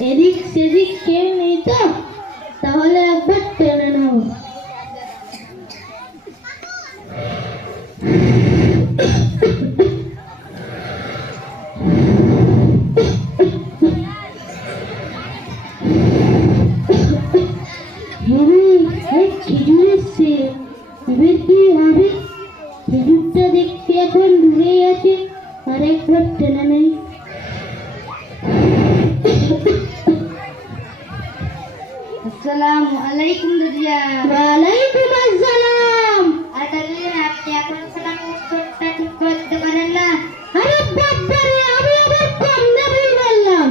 এদিক সেদিক কেউ নেই তো, তাহলে একবার টেনে নাও। খেজুর এসছে, এবার কি হবে? খেজুরটা দেখতে এখন দূরেই আছে, আর একবার টেনে নেই। আসসালামু আলাইকুম দাদিয়া। ওয়ালাইকুম আসসালাম। আর দাদিয়া, আপনি এখন সালাম উত্তরটা ঠিক করে দিতে পারেন না? আরে বাবারে, আমি আবার কম দাবি বললাম।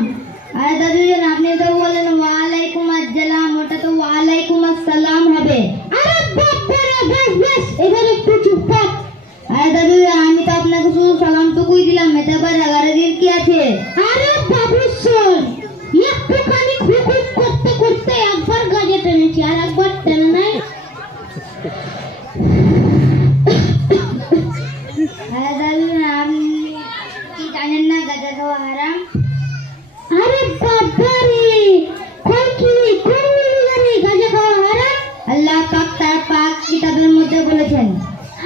আর দাদিয়া, আপনি তো বলেন ওয়ালাইকুম আসসালাম, ওটা তো ওয়ালাইকুম আসসালাম হবে। আরে বাবারে, বেশ বেশ, এবার একটু চুপ থাক। আর দাদিয়া, আমি তো আপনাকে শুধু সালামটুকুই দিলাম, এটা আবার রাগারাগির কি আছে? আরে বাবু শোন, একটুখানি খুকুক করতে করতে একবার গাজে টেনেছি, আর একবার টেনে নাই। আর দাদিয়া, আপনি কি জানেন না গাঁজা খাওয়া হারাম? আরে বাবারে, কই কি কোন জানি গাজা খাওয়া হারাম? আল্লাহ পাক তার পাক কিতাবের মধ্যে বলেছেন।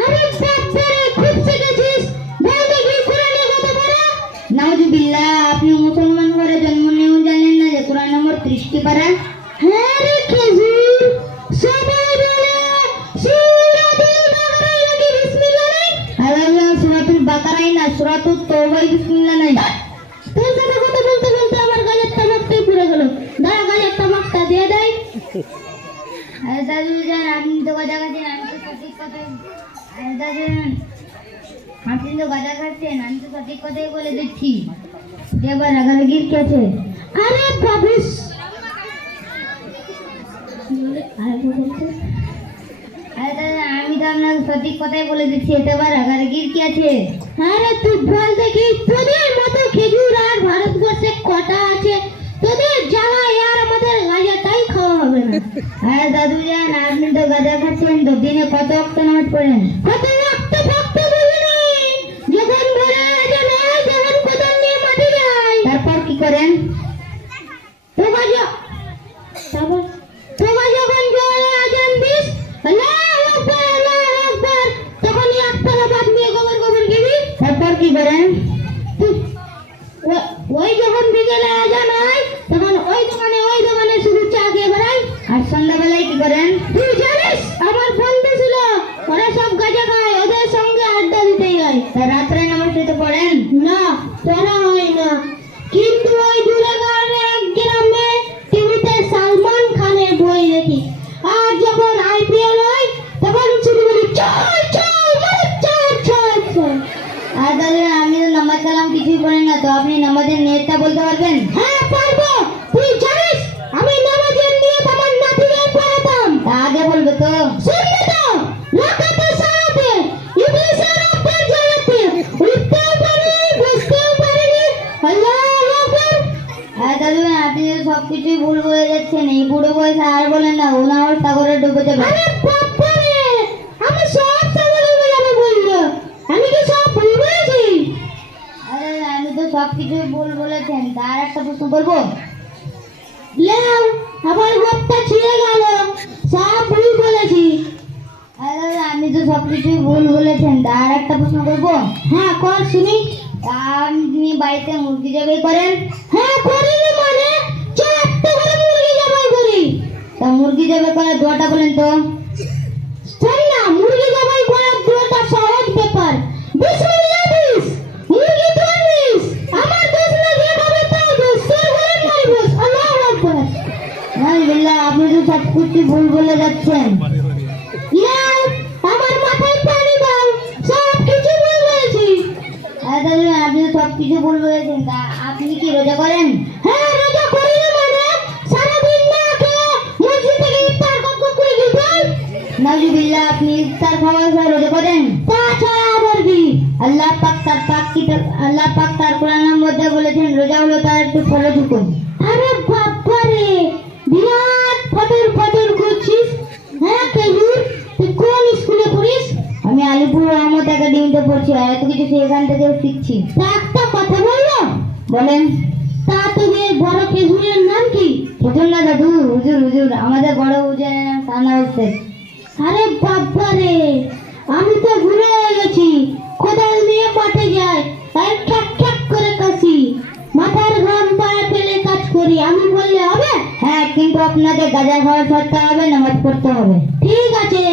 আরে বাবারে, খুব শিখেছিস, বল দেখি কোরআনে কত পারা? নাউজুবিল্লাহ, আপনি মুসলমান ঘরে জন্ম নিয়েও জানেন না যে কোরআন নম্বর 30টি পারা? হ্যাঁ রে খেজুর, সবাই বলে সূরাতুল বাকারায় নাকি বিসমিল্লাহ নেই? আল্লাহ সূরাতুল বাকারায় না, সূরাতুত তওবায় বিসমিল্লাহ নাই। তোর সাথে কথা বলতে বলতে আমার গালের তামাকটাই পুড়ে গেল। দাঁড়া, গালের তামাকটা দিয়ে দেয়। আরে দাদু জান, আপনি তো গাঁজা খাচ্ছেন, আমি তো সঠিক কথাই। আরে দাদু জান, আপনি তো গাঁজা খাচ্ছেন, আমি তো সঠিক কথাই বলে দিচ্ছি। এবার রাগারাগির কি আছে? আরে বাবিস, আরে দাদা, আমি তো আপনাকে সঠিক কথাই বলে দিচ্ছি, এতে আবার রাগারাগির কি আছে? আরে তুই বল দেখি, তোদের মতো খেজুর আর ভারতবর্ষে কটা আছে? তোদের জ্বালায় আর আমাদের গাঁজাটাই খাওয়া হবে না। আরে দাদু জান, আপনি তো গাঁজা খাচ্ছেন, তো দিনে কত ওয়াক্ত নামাজ পড়েন? কত রক্ত ভক্ত বুঝিনি, যখন ভরে আজান হয়, যখন কোদাল নিয়ে মাটি যায়, তারপর কি করেন? তারপর তোমরা যখন জোরে আজান দিস, আল্লাহু আকবার, আল্লাহু আকবার, তখন একতলা বাদ নিয়ে গোবর গোবর গিবি। তারপর কি করেন? ওই যখন বিকেলে আজান হয়, তখন ওই দোকানে শুধু চা খেয়ে বেড়াই। আর সন্ধ্যাবেলায় কি করেন? তুই জানিস, আমার বন্ধু ছিল, ওরা সব গাঁজা খায়, ওদের সঙ্গে আড্ডা দিতে যায়। তা রাত্রে নামাজ পড়তে পড়েন? না, পড়া হয় না, কিন্তু ওই দূরে গ্রামে এক গ্রামে টিভিতে সালমান খানের বই দেখি, আর যখন আইপিএল হয়, তখন শুধু বলি চল চল, মানে চল চল চল। আর দাদা, আমি তো নামাজ কালাম কিছুই পড়ি না, তো আপনি নামাজের নিয়তটা বলতে পারবেন? হ্যাঁ পারবো, তুই জানিস আমি নামাজের নিয়ত আমার নাতিকে পড়াতাম। তা আগে বলবে তো। শুনবি তো? লাকাতে সালাতে, ইবলিসের উপর জ্বালাতে, উঠতেও পারিনি, বসতেও পারিনি, আল্লাহু আকবার। আর দাদু, আপনি তো সবকিছুই ভুল বলে যাচ্ছেন, এই বুড়ো বয়সে আর বলেন না, ওনা আমার সাগরে ডুবে যাবে। আরে বাবারে, আমি সব সাগরে যাবে বলবো, আমি কি সব ভুল বলেছি? আরে আমি তো সবকিছুই ভুল বলেছেন, তার একটা প্রশ্ন করবো? লেও, আমার হাতটা ছিঁড়ে গেল, সব ভুল বলেছি। আরে দাদা, আমি তো সবকিছুই ভুল বলেছেন, তার একটা প্রশ্ন করবো? হ্যাঁ কর শুনি। তা আপনি বাড়িতে মুরগি জবাই করেন? হ্যাঁ করিনি, মানে 4টা করে মুরগি জবাই করি। তা মুরগি জবাই করার দোয়াটা বলেন তো। শোন না, মুরগি জবাই করার দুটো সহজ ব্যাপার। বিসমিল্লাহ বিস, মুরগি ধরিস, আমার দোষ না, যে খাবে তাও দোষ, তোর ঘরে মারিস, আল্লাহু আকবার। আলহামদুলিল্লাহ, আপনি তো সবকিছু ভুল বলে যাচ্ছেন। লেও, আমার মাথায় পানি দাও, সব কিছু ভুল বলেছি। আরে দাদা, আপনি তো সবকিছু ভুল বলেছেন, তা আপনি কি রোজা করেন? হ্যাঁ রোজা করি না, মানে সারাদিন না খেয়ে মসজিদ থেকে ইফতার করে দিই। নাউজুবিল্লাহ, আপনি ইফতার খাওয়ার পর রোজা করেন? তাছাড়া আবার কি? আল্লাহ পাক তার কোরআনের মধ্যে বলেছেন, রোজা হলো তার একটু ফলযোগ্য। আরে বাবারে, বিরাট ফটর ফটর করছিস। হ্যাঁ খেজুর, তুই কোন স্কুলে পড়িস? আমি আলিপুর রহমত একাডেমিতে পড়ছি, আর এত কিছু সেখান থেকে শিখছি। তা একটা কথা বললো, বলেন। তা তোদের বড় খেজুরের নাম হুজুর না দাদু, হুজুর হুজুর, আমাদের বড় হুজুরের নাম সানাউল শেখ। আরে বাবা রে, আমি তো ভুলে গেছি। কোদাল নিয়ে মাঠে যাই আর ঠ্যাক ঠ্যাক করে কাশি, মাথার ঘাম পায়ে ফেলে কাজ করি। আমি বললে হবে? হ্যাঁ, কিন্তু আপনাকে গাঁজা খাওয়া ছাড়তে হবে, নামাজ পড়তে হবে। ঠিক আছে,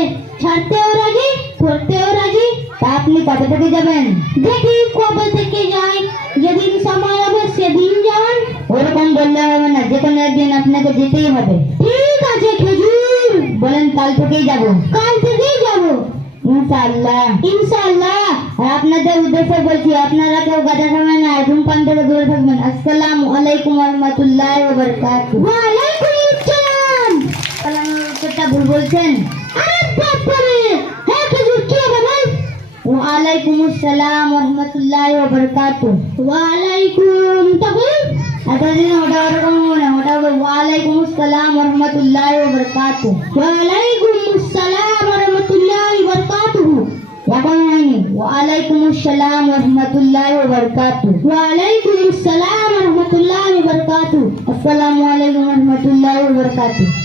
ছাড়তেও রাজি, পড়তেও রাজি। তা আপনি কবে থেকে যাবেন? দেখি কবে থেকে যাই, যেদিন সময় হবে সেদিন যান। ওরকম বললে হবে না, যে কোনো একদিন আপনাকে যেতেই হবে। ঠিক আছে খেজুর, বলেন কাল থেকেই যাব। কাল থেকেই যাব ইনশাআল্লাহ। ইনশাআল্লাহ। আর আপনাদের উদ্দেশ্যে বলছি, আপনারা কেউ গাঁজা খাবেন না, ধূমপান থেকে দূরে থাকবেন। আসসালামু আলাইকুম ওয়া রাহমাতুল্লাহি ওয়া বারাকাতুহু। ওয়ালাইকুম আসসালাম। সালামের উত্তরটা ভুল বলছেন। আরে বাবা রে, হ্যাঁ খেজুর কি হবে বল? ওয়ালাইকুম আসসালাম ওয়া রাহমাতুল্লাহি ওয়া বারাকাতুহু। ওয়ালাইকুম, তখন এতদিন ওটা ওরকম মনে, ওটা হবে ওয়ালাইকুম আসসালাম ওয়া রাহমাতুল্লাহি ওয়া বারাকাতুহু। ওয়ালাইকুম আসসালাম ওয়া রাহমাতুল্লাহি ওয়া বারাকাতুহু। এখন হয়নি, ওয়ালাইকুম আসসালাম ওয়া রাহমাতুল্লাহি ওয়া বারাকাতুহু। ওয়ালাইকুম আসসালাম ওয়া রাহমাতুল্লাহি ওয়া বারাকাতুহু। আসসালামু আলাইকুম ওয়া রাহমাতুল্লাহি ওয়া বারাকাতুহু।